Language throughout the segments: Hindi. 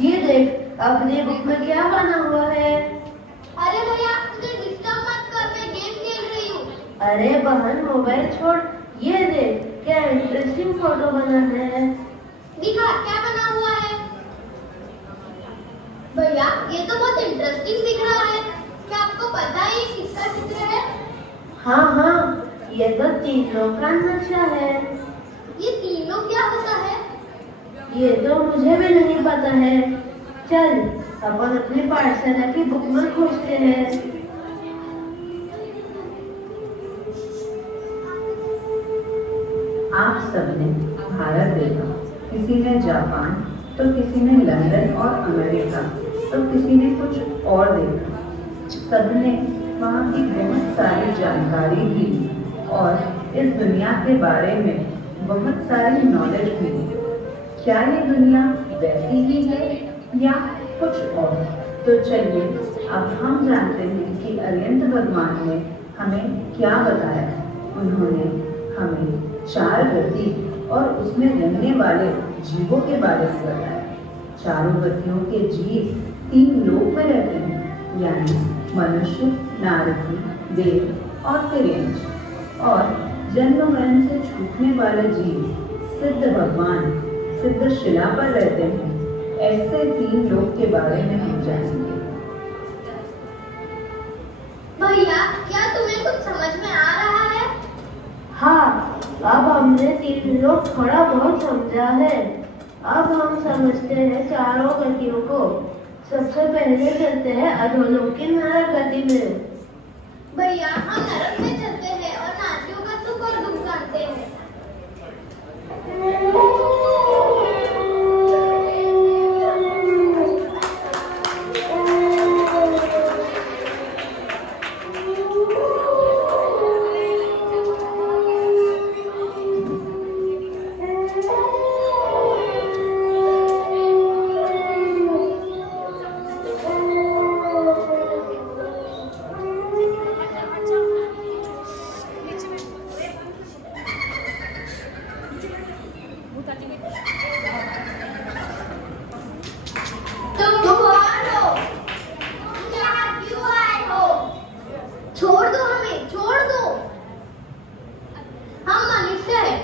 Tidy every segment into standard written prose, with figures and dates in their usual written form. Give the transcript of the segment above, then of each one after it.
ये देख अपने बुक में क्या बना हुआ है। अरे भैया मुझे डिस्टर्ब मत कर, मैं गेम खेल रही हूँ। अरे बहन मोबाइल छोड़, ये देख क्या इंटरेस्टिंग फोटो बना है। दिखा क्या बना हुआ है। भैया ये तो बहुत इंटरेस्टिंग दिख रहा है। क्या आपको पता है ये किसका चित्र है? हाँ हाँ, ये तो तीनों का नक्शा है। ये तीनों क्या होता है? ये तो मुझे भी नहीं पता है। चल अपन अपनी पाठशाला की बुक में खोजते हैं। आप सबने भारत देखा, किसी ने जापान, तो किसी ने लंदन और अमेरिका, तो किसी ने कुछ और देखा। सबने वहाँ की बहुत सारी जानकारी ली और इस दुनिया के बारे में बहुत सारी नॉलेज मिली। क्या ये दुनिया वैसी ही है या कुछ और? तो चलिए अब हम जानते हैं कि अरिहंत भगवान ने हमें क्या बताया। उन्होंने हमें चार गति और उसमें रहने वाले जीवों के बारे में बताया। चारों गतियों के जीव तीन लोक में रहते हैं, यानी मनुष्य, नारकी, देव और तिर्यंच। और जन्म मरण से छूटने वाले जीव सिद्ध भगवान सिद्ध शिला पर रहते हैं। ऐसे तीन लोक के बारे में हम जानेंगे। भैया क्या तुम्हें कुछ समझ में आ रहा है? हाँ, अब हमने तीन लोग थोड़ा बहुत समझा है। अब हम समझते हैं चारों गतियों को। सबसे पहले चलते हैं अधोलोक की नरक गति में। भैया हम नरक में चलते हैं और नाथियों का सुख और दुख जानते हैं। तुम कौन हो? तुम यहाँ क्यों आए हो? छोड़ दो हमें, छोड़ दो। हम मनुष्य हैं,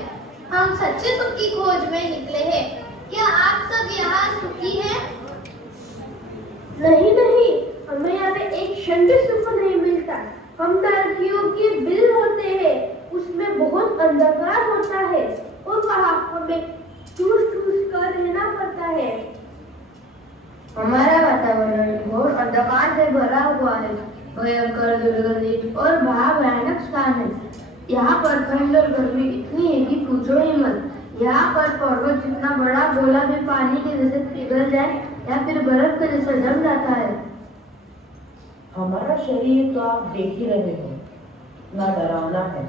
हम सच्चे सुख की खोज में निकले हैं। क्या आप सब यहाँ सुखी हैं? नहीं नहीं, हमें यहाँ पे एक क्षण भी सुख नहीं मिलता। हम नरकियों के बिल होते हैं, उसमें बहुत अंधकार होता है और वहाँ हमें ठूस ठूस कर रहना पड़ता है। हमारा वातावरण घोर अंधकार से भरा हुआ है। भयंकर दुर्गंधित और भयानक स्थान है। यहाँ पर ठंड और गर्मी इतनी है कि पूछो ही मत। यहाँ पर पर्वत जितना बड़ा गोला भी पानी के जैसे पिघल जाए या फिर बर्फ के जैसे जम जाता है। हमारा शरीर तो आप देख ही रहे हो, ना डरावना है।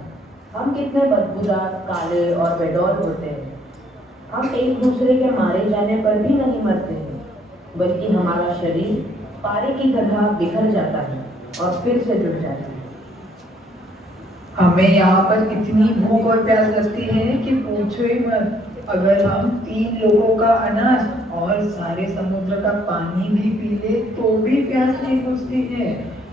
हम कितने बदबूदार, काले और बेडौल होते हैं। हम एक दूसरे के मारे जाने पर भी नहीं मरते हैं, बल्कि हमारा शरीर पारे की तरह बिखर जाता है और फिर से जुड़ जाता है। हमें यहाँ पर इतनी भूख और प्यास लगती है कि पूछो ही मत। अगर हम तीन लोगों का अनाज और सारे समुद्र का पानी भी पी ले तो भी प्यास नहीं बुझती है।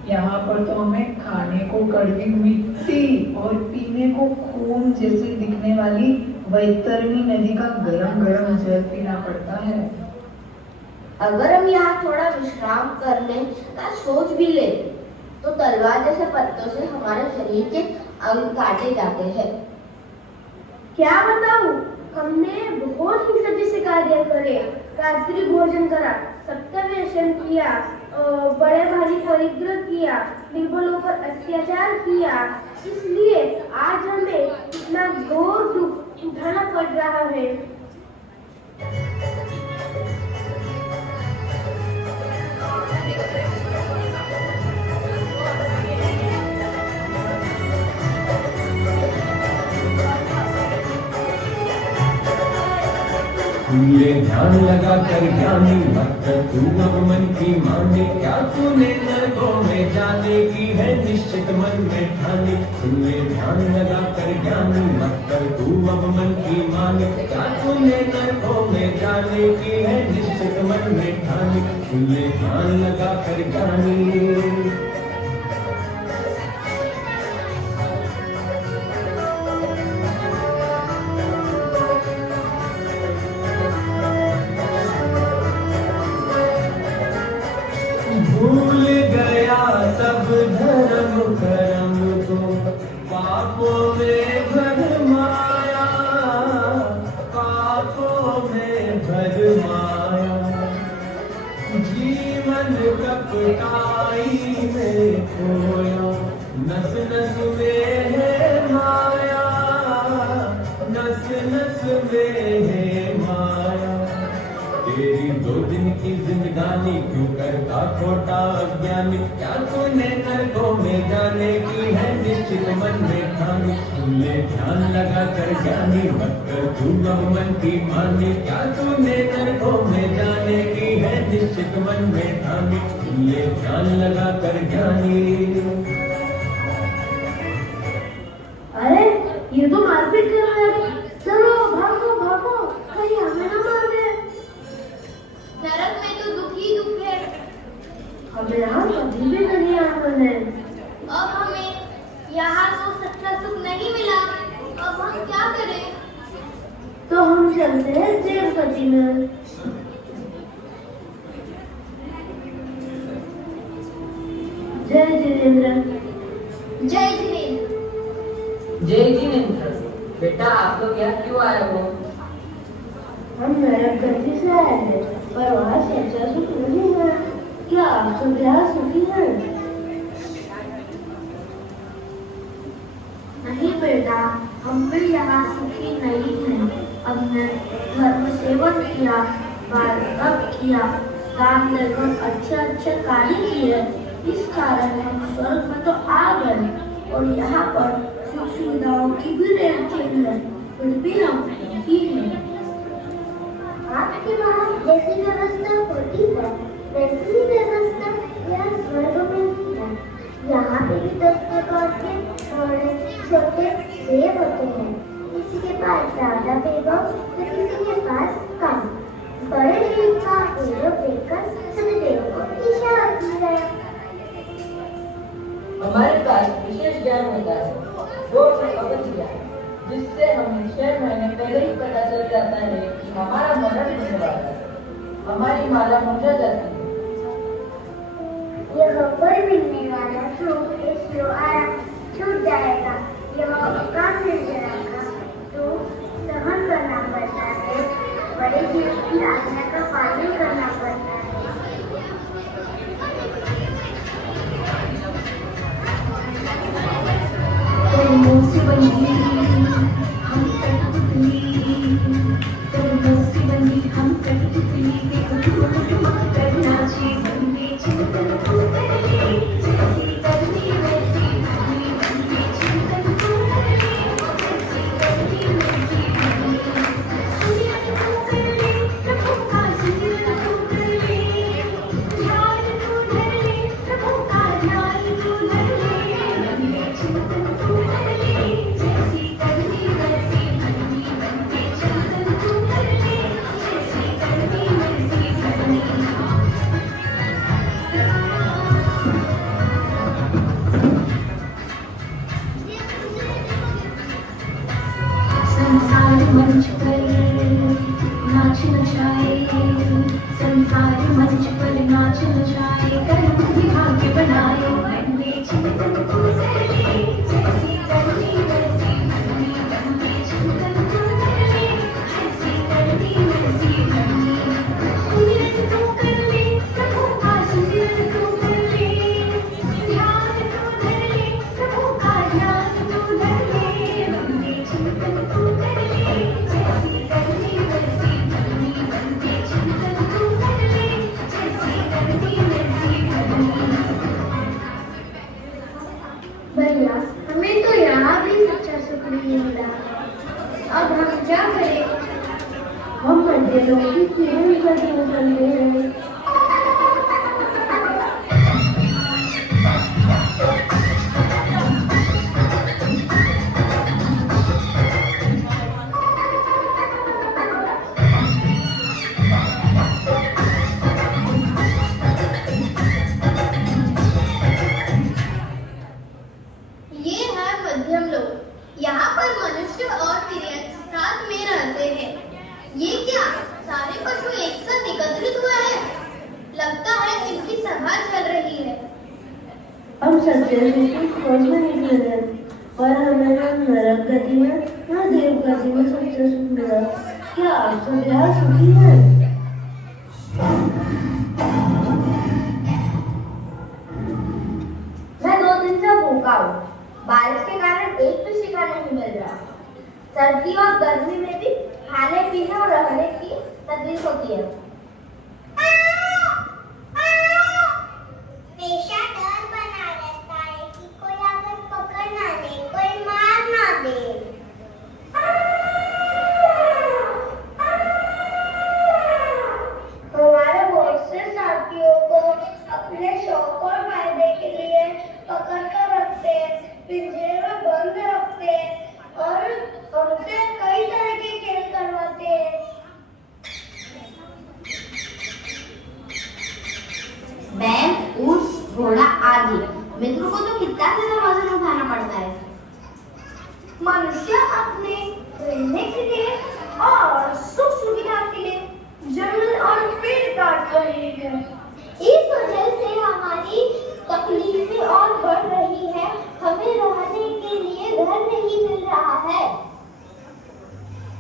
यहाँ पर तो हमें खाने को कड़वी मिट्टी और पीने को खून जैसे दिखने वाली वैतरणी नदी का गरम गरम जल पीना पड़ता है। अगर हम यहाँ थोड़ा विश्राम करने का सोच भी ले तो तलवार जैसे पत्तों से हमारे शरीर के अंग काटे जाते हैं। क्या बताऊं, हमने बहुत ही सभी से कार्य करे। रात्रि भोजन करा, सप्तव्यसन किया, बड़े भारी परिग्रह किया, निर्बलों पर अत्याचार किया। इसलिए आज हमें इतना घोर दुख उठाना पड़ रहा है। तूने ध्यान लगा कर ज्ञानी मत तू अब मन की माने। क्या तूने नरकों में जाने की है निश्चित मन में ठानी। तूने ध्यान लगा कर ज्ञानी मत तू अब मन की माने। क्या तूने नरकों में जाने की है निश्चित मन सुन ले ध्यान लगा कर ज्ञानी। भूल गया सब धर्म कर्म को, पापों में भर माया, पापों में भर माया। जीवन कपटाई में खोया, नस नस में है माया, नस नस में है माया। तेरी 2 दिन की जिंदगानी क्यों करता खोटा अज्ञानी, क्या तूने नरकों में जाने की है निश्चित मन में ठानी। सुन ले ध्यान लगा कर ज्ञानी, मत कर तू मन की मानी, क्या तूने नरकों में जाने की है निश्चित मन में ठानी। सुन ले ध्यान लगा कर ज्ञानी। अरे ये तो मारपीट कर रहा है, चलो भागो भागो, कहीं हमें ना मार दे। नरक में तो दुख ही दुख है, हमें यहाँ कभी भी नहीं आना है। अब हमें यहाँ तो सच्चा सुख नहीं मिला, अब हम क्या करें? तो हम चलते हैं देवगति में। जय जिनेंद्र। जय जिनेंद्र। जय जिनेंद्र, बेटा आप लोग यहाँ क्यों आए हो? हम नरक गति से आए हैं, पर वहाँ सच्चा सुख नहीं है। क्या आप सब यहाँ सुखी हैं? नहीं बेटा, हम भी यहाँ सुखी नहीं हैं। हमने धर्म सेवन किया, तप किया, दान देकर अच्छे कार्य किए, इस कारण हम स्वर्ग में तो आ गए और यहाँ पर सुख सुविधाओं की भी रेंटिंग है, फिर भी हम सुखी हैं। आपके वहाँ जैसी व्यवस्था होती है वैसी ही व्यवस्था यहाँ स्वर्ग में भी है। यहाँ पे भी 10 प्रकार के बड़े छोटे देव होते हैं, किसी के पास ज्यादा वैभव तो किसी के पास कम। बड़े देव का वैभव देखकर सभी देवों को ईर्ष्या होती है। हमारे पास विशेष ज्ञान होता है, वो अवगत ज्ञान, जिससे हमें 6 महीने पहले ही पता चल जाता है कि हमारा मरण होने वाला है, हमारी माला मुरझा जाती है। यह पर मिलने वाला सुख इस आराम छूट जाएगा, यह काम मिल जाएगा तो सहन करना पड़ता है, बड़े जीव की आज्ञा का पालन करना पड़ता है। हम सच्चे सुख की खोज में निकले हैं, पर हमें न नरक गति में न देव गति में सच्चा सुख मिला। क्या आप सब यहाँ सुखी हैं? मैं 2 दिन से भूखा हूँ। बारिश के कारण एक भी शिका नहीं मिल रहा। सर्दी और गर्मी में भी खाने पीने और रहने की तकलीफ होती है। हमेशा डर बना रहता है कि कोई आकर पकड़ ना ले, कोई मार ना दे। हमारे बहुत से साथियों को अपने शौक और फायदे के लिए पकड़ कर रखते हैं, पिंजरे में बंद रखते हैं और उनसे कई तरह के खेल करवाते हैं। बैल, ऊंट, घोड़ा आदि मित्रों को तो कितना ज्यादा वजन उठाना पड़ता है। मनुष्य अपने रहने के लिए और सुख सुविधा के लिए जंगल और पेड़ काट रहे हैं। इस वजह से हमारी तकलीफें और बढ़ रही है। हमें रहने के लिए घर नहीं मिल रहा है।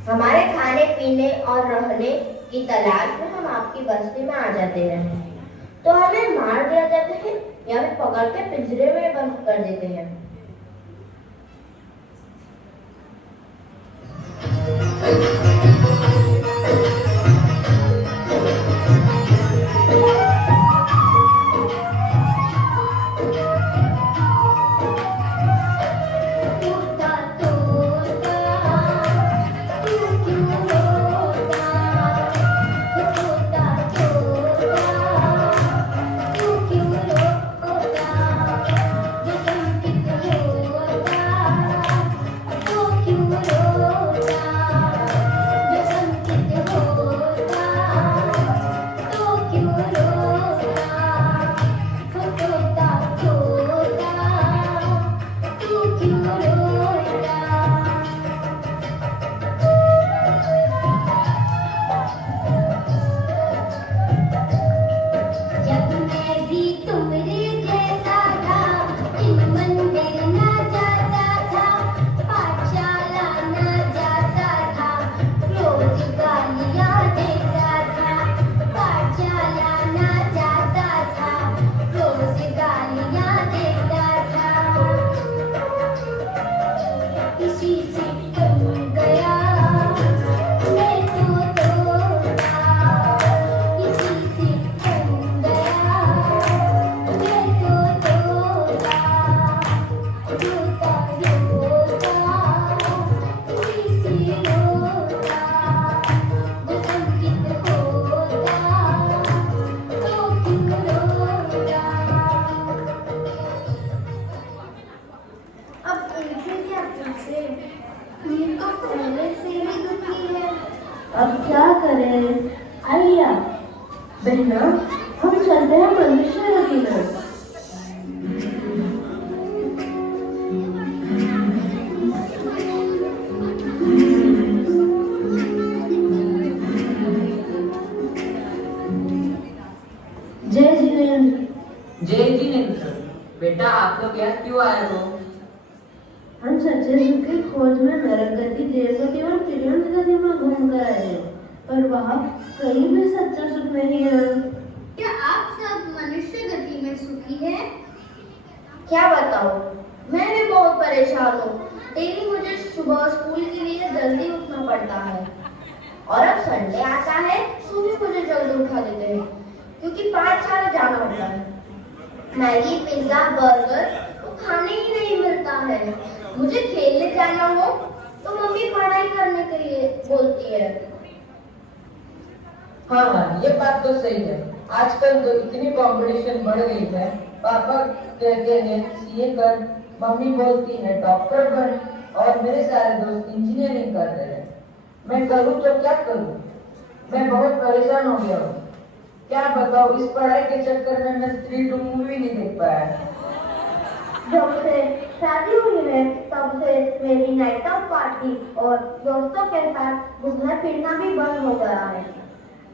हमारे खाने पीने और रहने की तलाश में हम आपकी बस्ती में आ जाते हैं, तो हमें मार दिया जाता है या फिर पकड़ के पिंजरे में बंद कर देते हैं। टूटा तोता तू क्यों रोता, टूटा तोता तू क्यों रोता, जो संकित होता तो क्यों रोता, जो संकित होता तो क्यों रोता, टूटा तोता तू क्यों रोता। जब मैं भी तुम्हारे जैसा था, इन मंदिर न जाता था, पाठशाला न जाता था, रोज गालियाँ देता था। पाठशाला न जाता था, रोज गालियाँ देता था। इसी से बन गया मैं तो तोता, इसी से बन गया मैं तो तोता, रोता रोता इसी से रोता, जो संकित होता तो क्यों रोता। अब इनसे क्या पूछे, ये तो पहले से ही दुखी है। अब क्या करें? आइया बहना, हम चलते हैं मनुष्य गति में। जय जिनेन्द्र। जय जिनेन्द्र, बेटा आप लोग यहाँ क्यों आए हो? हम सच्चे सुख की खोज में नरक गति, देव गति और त्रियंत गति में घूम कर आए हैं, पर वहाँ कहीं भी सच्चा सुख नहीं है। क्या आप सब मनुष्य गति में सुखी हैं? क्या बताऊं, मैं भी बहुत परेशान हूँ। डेली मुझे सुबह स्कूल के लिए जल्दी उठना पड़ता है, और अब संडे आता है तो भी मुझे जल्दी उठा देते हैं, क्योंकि पाठशाला जाना होता है। मैगी, पिज्जा, बर्गर तो खाने ही नहीं मिलता है। मुझे खेलने जाना हो तो मम्मी पढ़ाई करने के लिए बोलती है। हाँ हाँ, ये बात तो सही है। आजकल तो इतनी कंपटीशन बढ़ गई है। पापा कहते हैं सीए कर, मम्मी बोलती है डॉक्टर बन, और मेरे सारे दोस्त इंजीनियरिंग कर रहे हैं। मैं करूँ तो क्या करूँ? मैं बहुत परेशान हो गया हूँ। क्या बताऊँ, इस पढ़ाई के चक्कर में मैं 3-2 मूवी नहीं देख पाया। जब से शादी हुई है तब से मेरी नाइट आउट पार्टी और दोस्तों के साथ घूमना फिरना भी बंद हो गया है।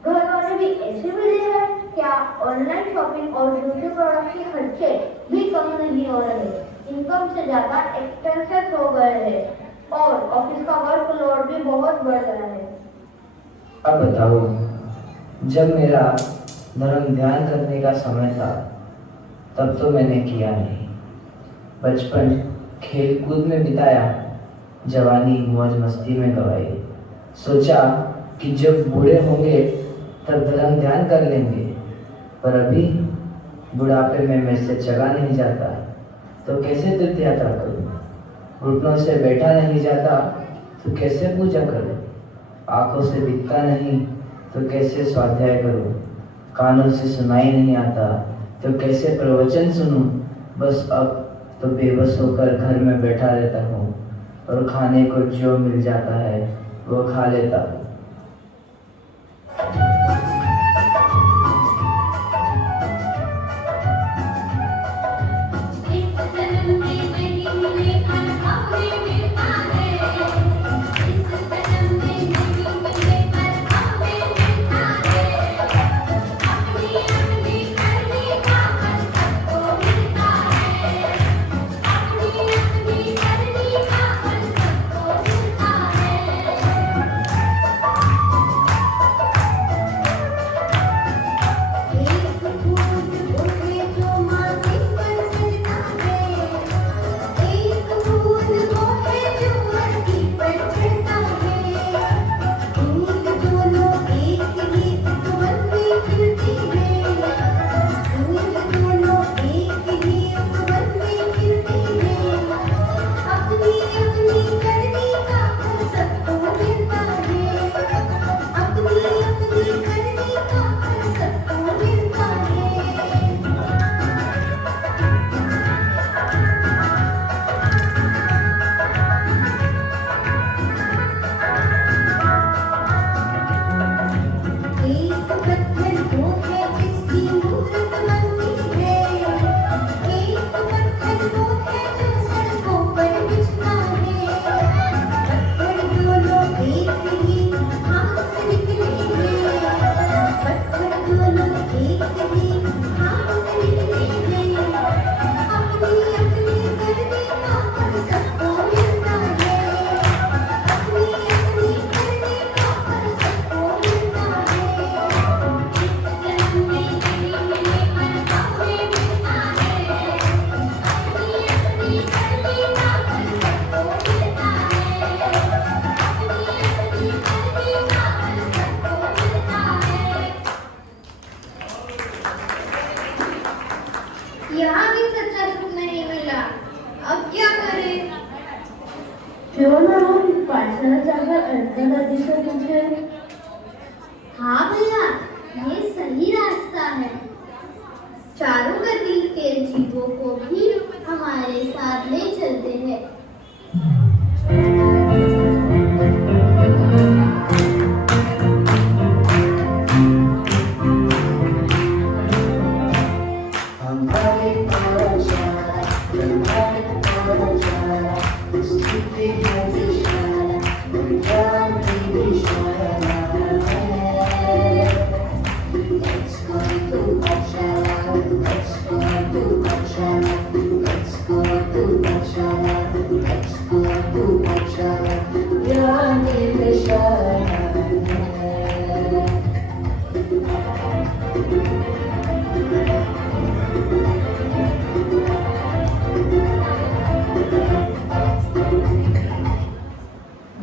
घर वाले भी ऐसे मिले हैं कि क्या ऑनलाइन शॉपिंग और ब्यूटी प्रोडक्ट के खर्चे भी कम नहीं हो रहे। इनकम से ज्यादा एक्सपेंसेस हो गए हैं और ऑफिस का वर्क लोड भी बहुत बढ़ रहा है। अब बताओ, जब मेरा धर्म ध्यान करने का समय था तब तो मैंने किया नहीं। बचपन खेल कूद में बिताया, जवानी मौज मस्ती में गवाई। सोचा कि जब बूढ़े होंगे तब धर्म ध्यान कर लेंगे, पर अभी बुढ़ापे में मेरे से चला नहीं जाता तो कैसे तीर्थ यात्रा करूं? घुटनों से बैठा नहीं जाता तो कैसे पूजा करूं? आंखों से दिखता नहीं तो कैसे स्वाध्याय करूं? कानों से सुनाई नहीं आता तो कैसे प्रवचन सुनूं? बस अब तो बेबस होकर घर में बैठा रहता हूँ और खाने को जो मिल जाता है वो खा लेता हूँ। यहाँ भी सच्चा सुख नहीं मिला, अब क्या करें? क्यों ना हम पाठशाला जाकर अंकल दादी से पूछें? हाँ भैया, ये सही रास्ता है। चारों गति के जीवों को भी हमारे साथ ले चलते हैं।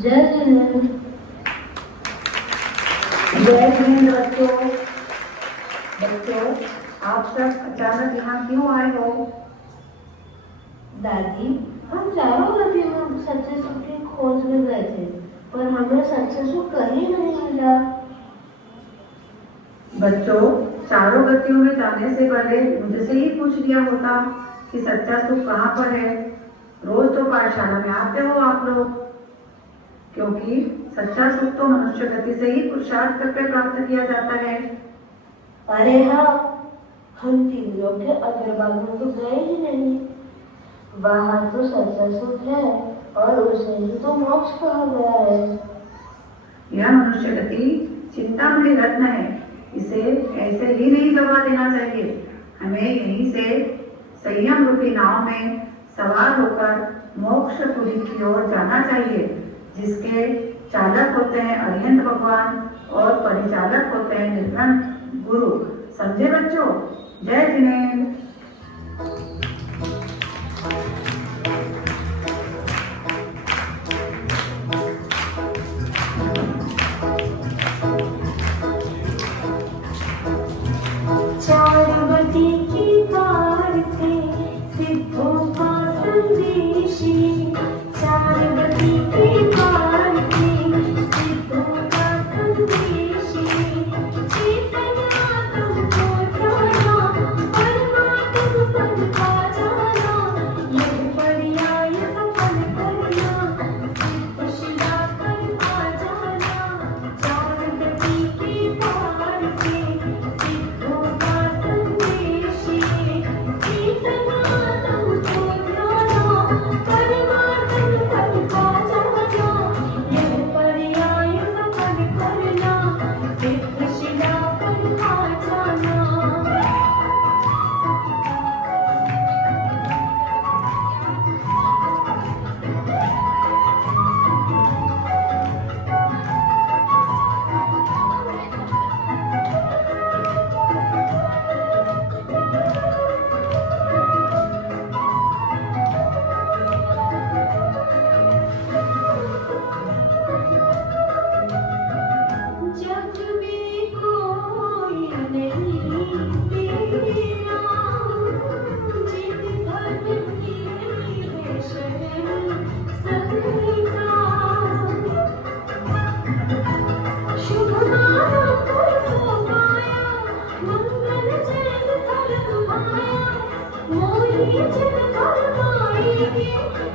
जय हिंद। जय हिंद बच्चों। बच्चों, आप सब अचानक यहाँ क्यों आए हो? दादी, हम चारों गति में सच्चे सुख की खोज में गए थे, पर हमें सच्चा सुख कहीं नहीं मिला। बच्चों, चारों गतियों में जाने से पहले मुझसे ही पूछ लिया होता कि सच्चा सुख कहाँ पर है। रोज तो पाठशाला में आते हो आप लोग, क्योंकि सच्चा सुख तो मनुष्य गति से ही पुरुषार्थ करके प्राप्त किया जाता है। अरे हाँ, हम तीन लोग के अग्रभाग में तो गए ही नहीं। वहाँ तो सच्चा सुख है और उसे ही तो मोक्ष कहा गया है। यह मनुष्य गति चिंतामणि रत्न है, इसे ऐसे ही नहीं दबा देना चाहिए। हमें यहीं से संयम रूपी नाव में सवार होकर मोक्षपुरी की ओर जाना चाहिए, जिसके चालक होते हैं अरिहंत भगवान और परिचालक होते हैं निर्गुण गुरु। समझे बच्चों? जय जिनेन्द्र। चारुमती की पार से सिद्धों का संदेशी, चारुमती की पार से सिद्धों का संदेशी, चेतना तुमको जाना, परमात्म पद पा जाना, यह पर्याय सफल करना, सिद्ध शिला पर आ जाना, चारुमती की पार से सिद्धों का संदेशी, चेतना तुमको जाना, परमात्म पद पा जाना, यह पर्याय सफल करना, सिद्ध शिला पर आ जाना। जग में कोई नहीं तेरा, जित धर्म की है शरण सबका, शुभ नाम को पाया, मंगल जय धर्म माया, मोहि जन फरमाएंगे,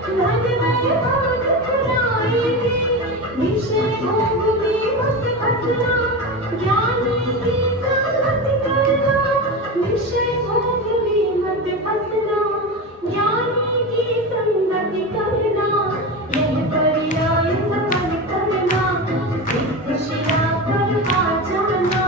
धन वैभव दिखलाएंगे, विषय भोग में मत फंसना, ज्ञानी की संगति करना, विषय भोग में मत फंसना, ज्ञानी की संगति करना, यह पर्याय सफल करना, सिद्ध शिला पर आ जाना।